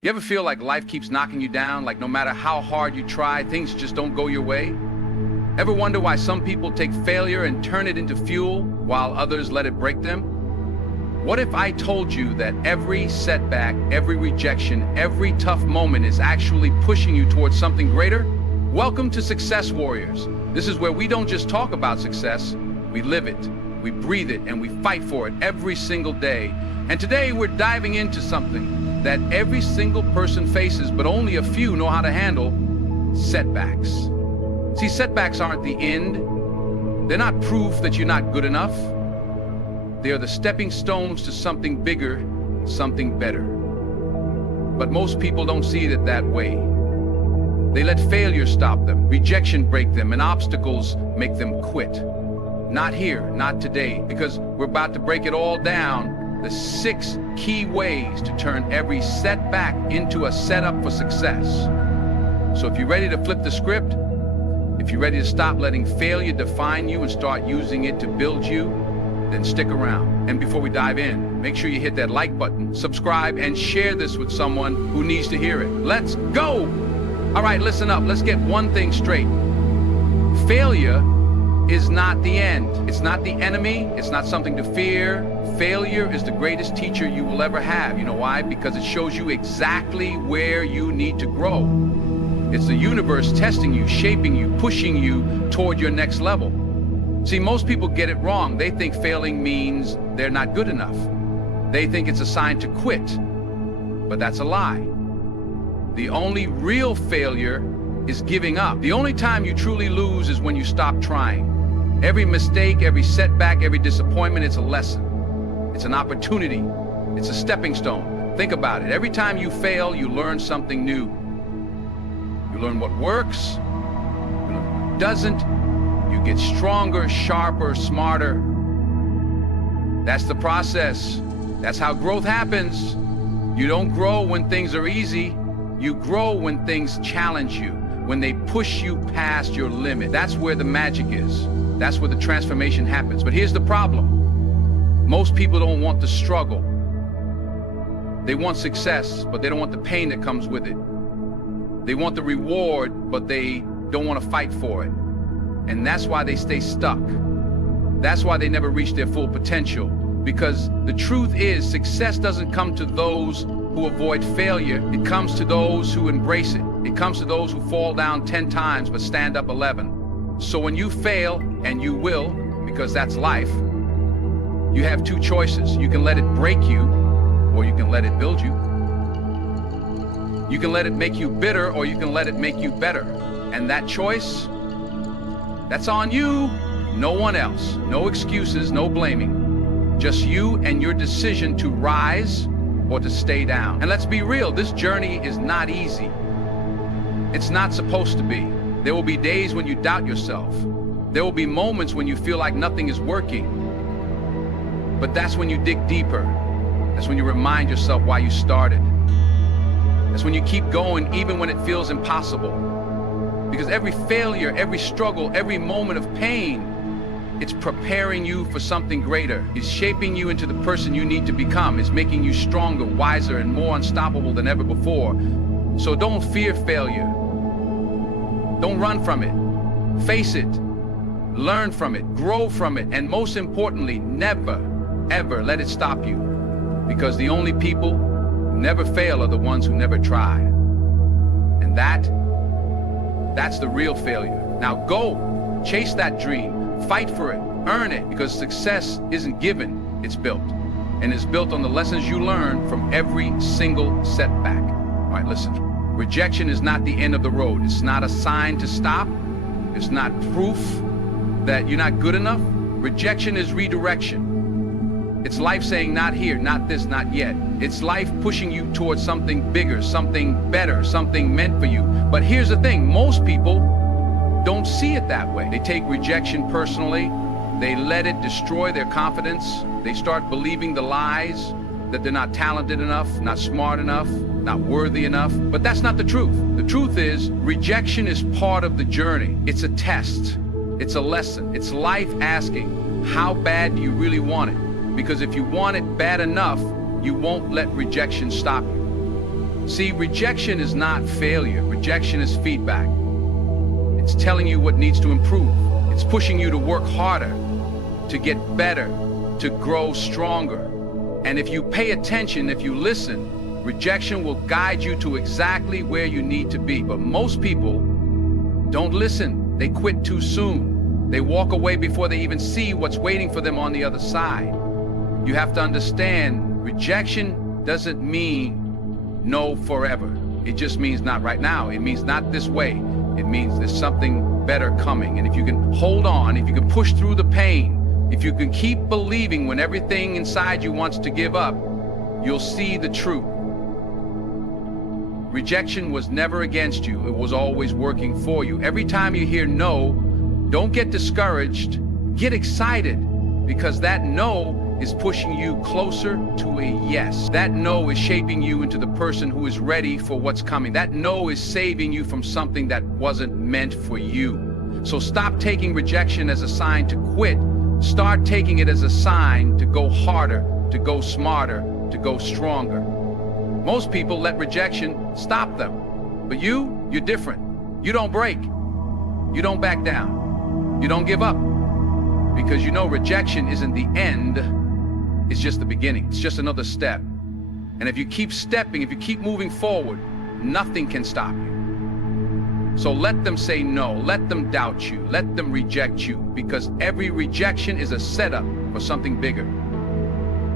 You ever feel like life keeps knocking you down, like no matter how hard you try, things just don't go your way? Ever wonder why some people take failure and turn it into fuel while others let it break them? What if I told you that every setback, every rejection, every tough moment is actually pushing you towards something greater? Welcome to Success Warriors. This is where we don't just talk about success, we live it, we breathe it, and we fight for it every single day. And today we're diving into something that every single person faces, but only a few know how to handle: setbacks. See, setbacks aren't the end. They're not proof that you're not good enough. They are the stepping stones to something bigger, something better. But most people don't see it that way. They let failure stop them, rejection break them, and obstacles make them quit. Not here, not today, because we're about to break it all down. The 6 key ways to turn every setback into a setup for success. So if you're ready to flip the script, if you're ready to stop letting failure define you and start using it to build you, then stick around. And before we dive in, make sure you hit that like button, subscribe, and share this with someone who needs to hear it. Let's go! All right, listen up. Let's get one thing straight. Failure is not the end. It's not the enemy. It's not something to fear. Failure is the greatest teacher you will ever have. You know why? Because it shows you exactly where you need to grow. It's the universe testing you, shaping you, pushing you toward your next level. See, most people get it wrong. They think failing means they're not good enough. They think it's a sign to quit. But that's a lie. The only real failure is giving up. The only time you truly lose is when you stop trying. Every mistake, every setback, every disappointment, it's a lesson. It's an opportunity. It's a stepping stone. Think about it. Every time you fail, you learn something new. You learn what works, you learn what doesn't. You get stronger, sharper, smarter. That's the process. That's how growth happens. You don't grow when things are easy. You grow when things challenge you, when they push you past your limit. That's where the magic is. That's where the transformation happens. But here's the problem. Most people don't want the struggle. They want success, but they don't want the pain that comes with it. They want the reward, but they don't want to fight for it. And that's why they stay stuck. That's why they never reach their full potential. Because the truth is, success doesn't come to those who avoid failure. It comes to those who embrace it. It comes to those who fall down 10 times but stand up 11. So when you fail, and you will, because that's life, you have 2 choices. You can let it break you, or you can let it build you. You can let it make you bitter, or you can let it make you better. And that choice, that's on you, no one else. No excuses, no blaming. Just you and your decision to rise or to stay down. And let's be real, this journey is not easy. It's not supposed to be. There will be days when you doubt yourself. There will be moments when you feel like nothing is working. But that's when you dig deeper. That's when you remind yourself why you started. That's when you keep going even when it feels impossible. Because every failure, every struggle, every moment of pain, it's preparing you for something greater. It's shaping you into the person you need to become. It's making you stronger, wiser, and more unstoppable than ever before. So don't fear failure. Don't run from it. Face it. Learn from it. Grow from it. And most importantly, never, ever let it stop you. Because the only people who never fail are the ones who never try. And that's the real failure. Now go, chase that dream, fight for it, earn it, because success isn't given, it's built. And it's built on the lessons you learn from every single setback. All right, listen. Rejection is not the end of the road. It's not a sign to stop. It's not proof that you're not good enough. Rejection is redirection. It's life saying, not here, not this, not yet. It's life pushing you towards something bigger, something better, something meant for you. But here's the thing, most people don't see it that way. They take rejection personally. They let it destroy their confidence. They start believing the lies that they're not talented enough, not smart enough, not worthy enough. But that's not the truth. The truth is, rejection is part of the journey. It's a test. It's a lesson. It's life asking, how bad do you really want it? Because if you want it bad enough, you won't let rejection stop you. See, rejection is not failure. Rejection is feedback. It's telling you what needs to improve. It's pushing you to work harder, to get better, to grow stronger. And if you pay attention, if you listen, rejection will guide you to exactly where you need to be. But most people don't listen. They quit too soon. They walk away before they even see what's waiting for them on the other side. You have to understand, rejection doesn't mean no forever. It just means not right now. It means not this way. It means there's something better coming. And if you can hold on, if you can push through the pain, if you can keep believing when everything inside you wants to give up, you'll see the truth. Rejection was never against you. It was always working for you. Every time you hear no, don't get discouraged. Get excited, because that no is pushing you closer to a yes. That no is shaping you into the person who is ready for what's coming. That no is saving you from something that wasn't meant for you. So stop taking rejection as a sign to quit. Start taking it as a sign to go harder, to go smarter, to go stronger. Most people let rejection stop them. But you're different. You don't break. You don't back down. You don't give up. Because you know rejection isn't the end. It's just the beginning. It's just another step. And if you keep stepping, if you keep moving forward, nothing can stop you. So let them say no. Let them doubt you. Let them reject you. Because every rejection is a setup for something bigger.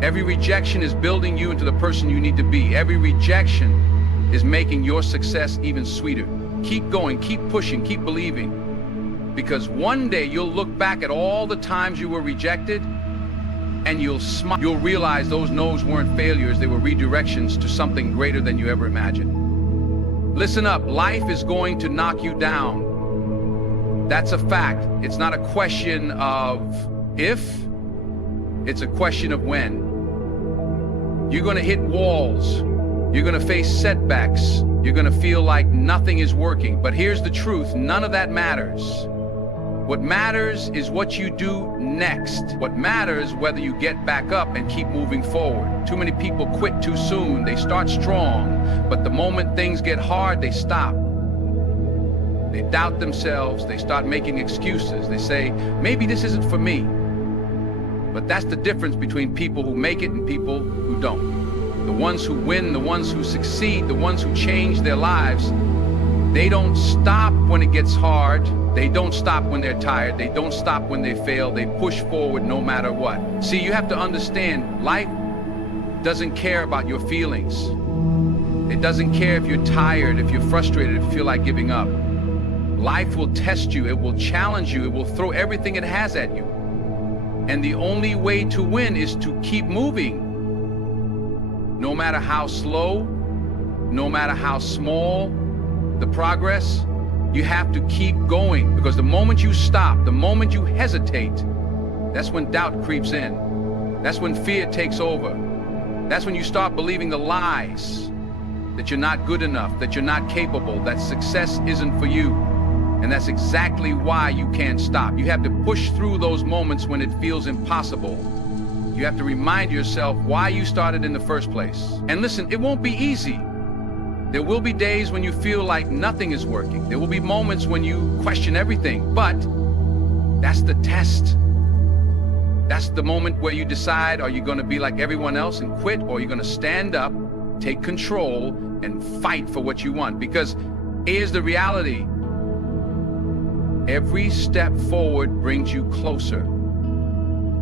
Every rejection is building you into the person you need to be. Every rejection is making your success even sweeter. Keep going, keep pushing, keep believing. Because one day you'll look back at all the times you were rejected, and you'll smile. You'll realize those no's weren't failures, they were redirections to something greater than you ever imagined. Listen up, life is going to knock you down. That's a fact. It's not a question of if, it's a question of when. You're gonna hit walls. You're gonna face setbacks. You're gonna feel like nothing is working. But here's the truth, none of that matters. What matters is what you do next. What matters whether you get back up and keep moving forward. Too many people quit too soon. They start strong, but the moment things get hard, they stop. They doubt themselves. They start making excuses. They say, maybe this isn't for me. But that's the difference between people who make it and people who don't. The ones who win, the ones who succeed, the ones who change their lives, they don't stop when it gets hard. They don't stop when they're tired. They don't stop when they fail. They push forward no matter what. See, you have to understand, life doesn't care about your feelings. It doesn't care if you're tired, if you're frustrated, if you feel like giving up. Life will test you. It will challenge you. It will throw everything it has at you. And the only way to win is to keep moving. No matter how slow, no matter how small the progress, you have to keep going, because the moment you stop, the moment you hesitate, that's when doubt creeps in. That's when fear takes over. That's when you start believing the lies that you're not good enough, that you're not capable, that success isn't for you. And that's exactly why you can't stop. You have to push through those moments when it feels impossible. You have to remind yourself why you started in the first place. And listen, it won't be easy. There will be days when you feel like nothing is working. There will be moments when you question everything, but that's the test. That's the moment where you decide, are you going to be like everyone else and quit, or are you going to stand up, take control, and fight for what you want? Because here's the reality. Every step forward brings you closer.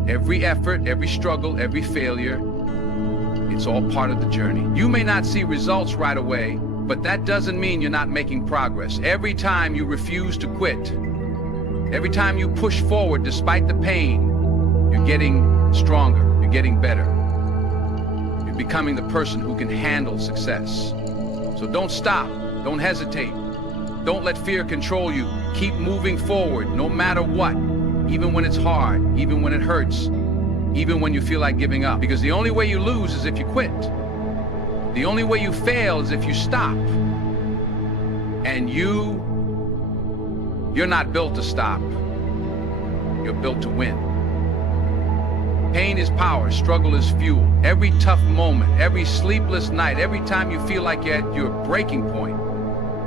Every effort, every struggle, every failure, it's all part of the journey. You may not see results right away, but that doesn't mean you're not making progress. Every time you refuse to quit, every time you push forward despite the pain, you're getting stronger, you're getting better. You're becoming the person who can handle success. So don't stop, don't hesitate. Don't let fear control you. Keep moving forward no matter what, even when it's hard, even when it hurts, even when you feel like giving up. Because the only way you lose is if you quit. The only way you fail is if you stop. And you're not built to stop. You're built to win. Pain is power, struggle is fuel. Every tough moment, every sleepless night, every time you feel like you're at your breaking point,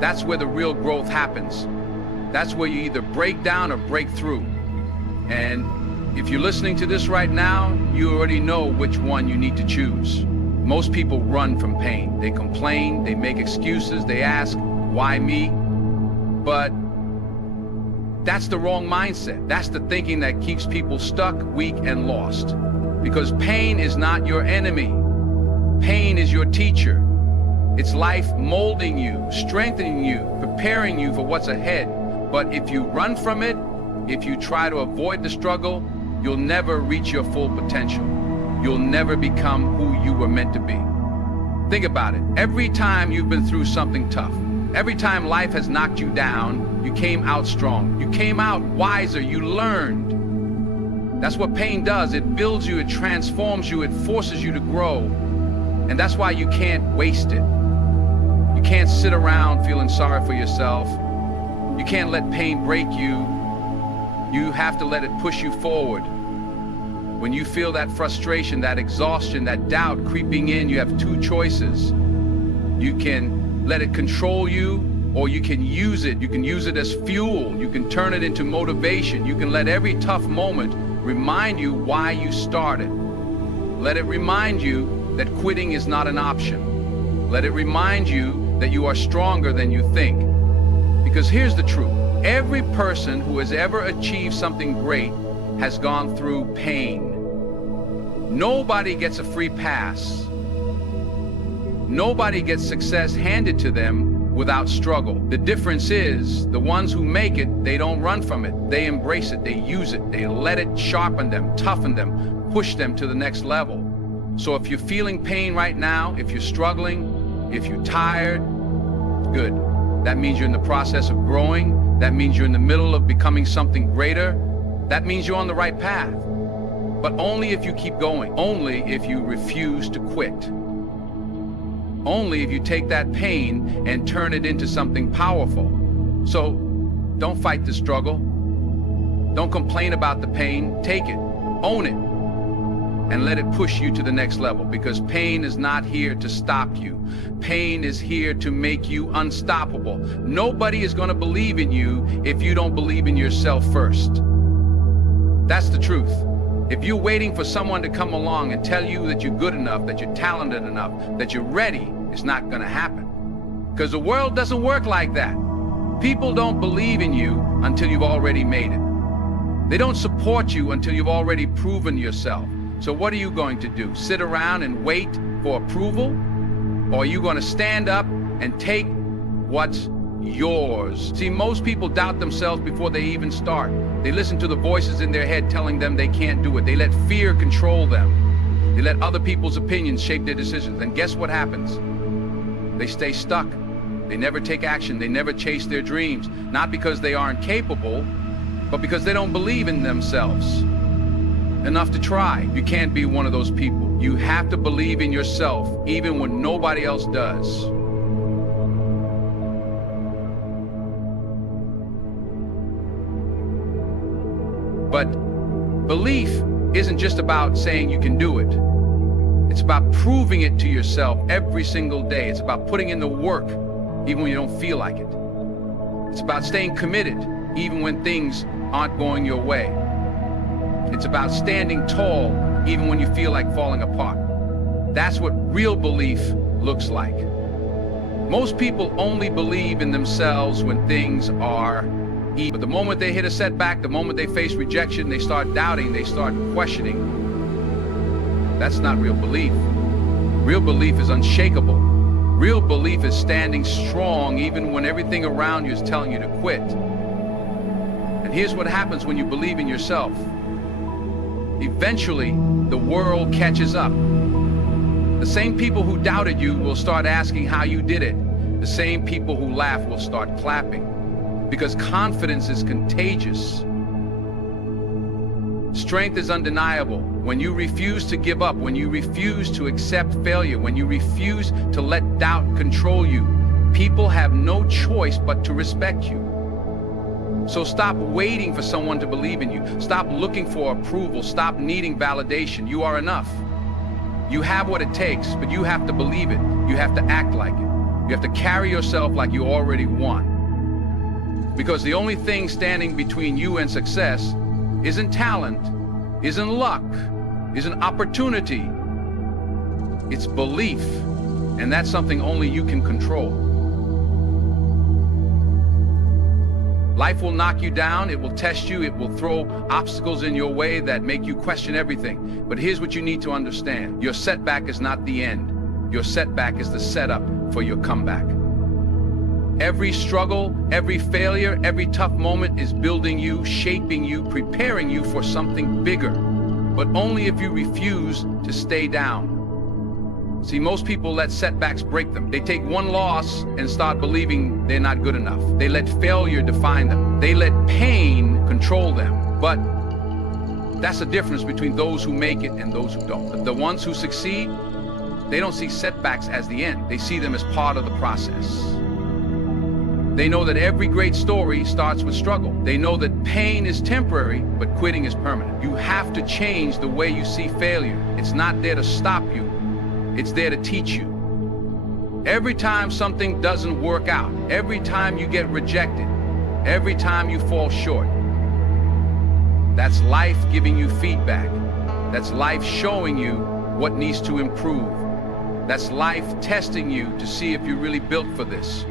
that's where the real growth happens. That's where you either break down or break through. And if you're listening to this right now, you already know which one you need to choose. Most people run from pain. They complain, they make excuses, they ask, why me? But that's the wrong mindset. That's the thinking that keeps people stuck, weak, and lost. Because pain is not your enemy. Pain is your teacher. It's life molding you, strengthening you, preparing you for what's ahead. But if you run from it, if you try to avoid the struggle, you'll never reach your full potential. You'll never become who you were meant to be. Think about it. Every time you've been through something tough, every time life has knocked you down, you came out strong. You came out wiser. You learned. That's what pain does. It builds you. It transforms you. It forces you to grow. And that's why you can't waste it. You can't sit around feeling sorry for yourself. You can't let pain break you. You have to let it push you forward. When you feel that frustration, that exhaustion, that doubt creeping in, you have two choices. You can let it control you, or you can use it. You can use it as fuel. You can turn it into motivation. You can let every tough moment remind you why you started. Let it remind you that quitting is not an option. Let it remind you that you are stronger than you think. Because here's the truth. Every person who has ever achieved something great has gone through pain. Nobody gets a free pass. Nobody gets success handed to them without struggle. The difference is the ones who make it, they don't run from it. They embrace it, they use it, they let it sharpen them, toughen them, push them to the next level. So if you're feeling pain right now, if you're struggling, if you're tired, good. That means you're in the process of growing. That means you're in the middle of becoming something greater. That means you're on the right path. But only if you keep going. Only if you refuse to quit. Only if you take that pain and turn it into something powerful. So don't fight the struggle. Don't complain about the pain. Take it. Own it. And let it push you to the next level, because pain is not here to stop you. Pain is here to make you unstoppable. Nobody is going to believe in you if you don't believe in yourself first. That's the truth. If you're waiting for someone to come along and tell you that you're good enough, that you're talented enough, that you're ready, it's not going to happen. Because the world doesn't work like that. People don't believe in you until you've already made it. They don't support you until you've already proven yourself. So what are you going to do? Sit around and wait for approval? Or are you going to stand up and take what's yours? See, most people doubt themselves before they even start. They listen to the voices in their head telling them they can't do it. They let fear control them. They let other people's opinions shape their decisions. And guess what happens? They stay stuck. They never take action. They never chase their dreams. Not because they aren't capable, but because they don't believe in themselves enough to try. You can't be one of those people. You have to believe in yourself, even when nobody else does. But belief isn't just about saying you can do it. It's about proving it to yourself every single day. It's about putting in the work, even when you don't feel like it. It's about staying committed, even when things aren't going your way. It's about standing tall, even when you feel like falling apart. That's what real belief looks like. Most people only believe in themselves when things are easy. But the moment they hit a setback, the moment they face rejection, they start doubting, they start questioning. That's not real belief. Real belief is unshakable. Real belief is standing strong even when everything around you is telling you to quit. And here's what happens when you believe in yourself. Eventually, the world catches up. The same people who doubted you will start asking how you did it. The same people who laugh will start clapping. Because confidence is contagious. Strength is undeniable. When you refuse to give up, when you refuse to accept failure, when you refuse to let doubt control you, people have no choice but to respect you. So stop waiting for someone to believe in you. Stop looking for approval. Stop needing validation. You are enough. You have what it takes, but you have to believe it. You have to act like it. You have to carry yourself like you already won. Because the only thing standing between you and success isn't talent, isn't luck, isn't opportunity. It's belief. And that's something only you can control. Life will knock you down, it will test you, it will throw obstacles in your way that make you question everything. But here's what you need to understand. Your setback is not the end. Your setback is the setup for your comeback. Every struggle, every failure, every tough moment is building you, shaping you, preparing you for something bigger. But only if you refuse to stay down. See, most people let setbacks break them. They take one loss and start believing they're not good enough. They let failure define them. They let pain control them. But that's the difference between those who make it and those who don't. The ones who succeed, they don't see setbacks as the end. They see them as part of the process. They know that every great story starts with struggle. They know that pain is temporary, but quitting is permanent. You have to change the way you see failure. It's not there to stop you. It's there to teach you. Every time something doesn't work out, every time you get rejected, every time you fall short, that's life giving you feedback. That's life showing you what needs to improve. That's life testing you to see if you're really built for this.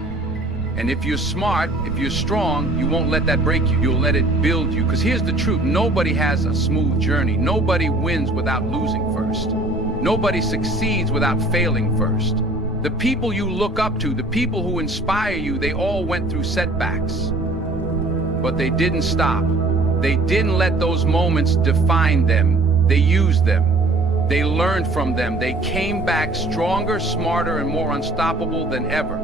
And if you're smart, if you're strong, you won't let that break you. You'll let it build you. Because here's the truth. Nobody has a smooth journey. Nobody wins without losing first. Nobody succeeds without failing first. The people you look up to, the people who inspire you, they all went through setbacks. But they didn't stop. They didn't let those moments define them. They used them. They learned from them. They came back stronger, smarter, and more unstoppable than ever.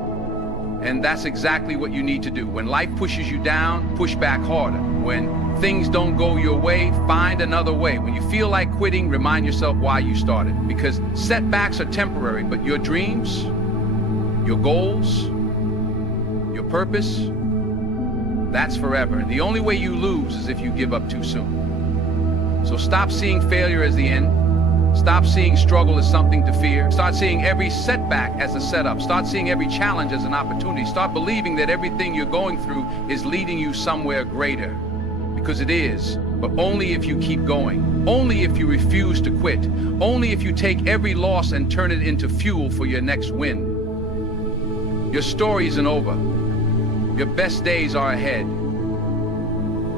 And that's exactly what you need to do. When life pushes you down, push back harder. When things don't go your way, find another way. When you feel like quitting, remind yourself why you started. Because setbacks are temporary, but your dreams, your goals, your purpose, that's forever. And the only way you lose is if you give up too soon. So stop seeing failure as the end. Stop seeing struggle as something to fear. Start seeing every setback as a setup. Start seeing every challenge as an opportunity. Start believing that everything you're going through is leading you somewhere greater. Because it is, but only if you keep going. Only if you refuse to quit. Only if you take every loss and turn it into fuel for your next win. Your story isn't over. Your best days are ahead.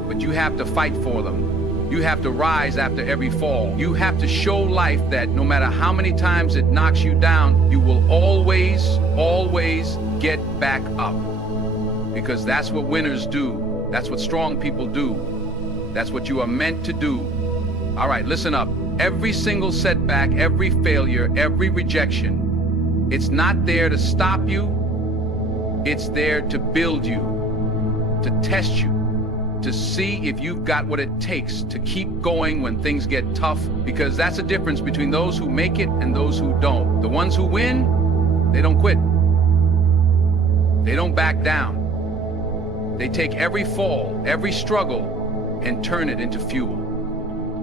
But you have to fight for them. You have to rise after every fall. You have to show life that no matter how many times it knocks you down, you will always, always get back up. Because that's what winners do. That's what strong people do. That's what you are meant to do. All right, listen up. Every single setback, every failure, every rejection, it's not there to stop you. It's there to build you, to test you, to see if you've got what it takes to keep going when things get tough, because that's the difference between those who make it and those who don't. The ones who win, they don't quit. They don't back down. They take every fall, every struggle, and turn it into fuel.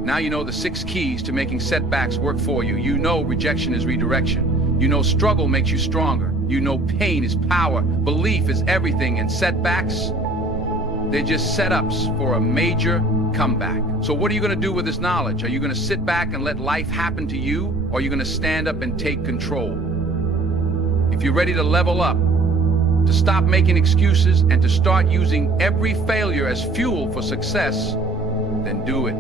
Now you know the 6 keys to making setbacks work for you. You know rejection is redirection. You know struggle makes you stronger. You know pain is power. Belief is everything. And setbacks, they're just setups for a major comeback. So what are you going to do with this knowledge? Are you going to sit back and let life happen to you? Or are you going to stand up and take control? If you're ready to level up, to stop making excuses and to start using every failure as fuel for success, then do it.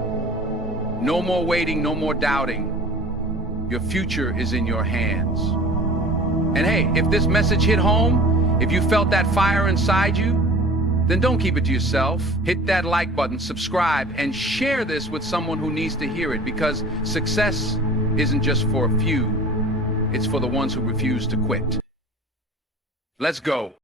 No more waiting, no more doubting. Your future is in your hands. And hey, if this message hit home, if you felt that fire inside you, then don't keep it to yourself. Hit that like button, subscribe, and share this with someone who needs to hear it, because success isn't just for a few. It's for the ones who refuse to quit. Let's go.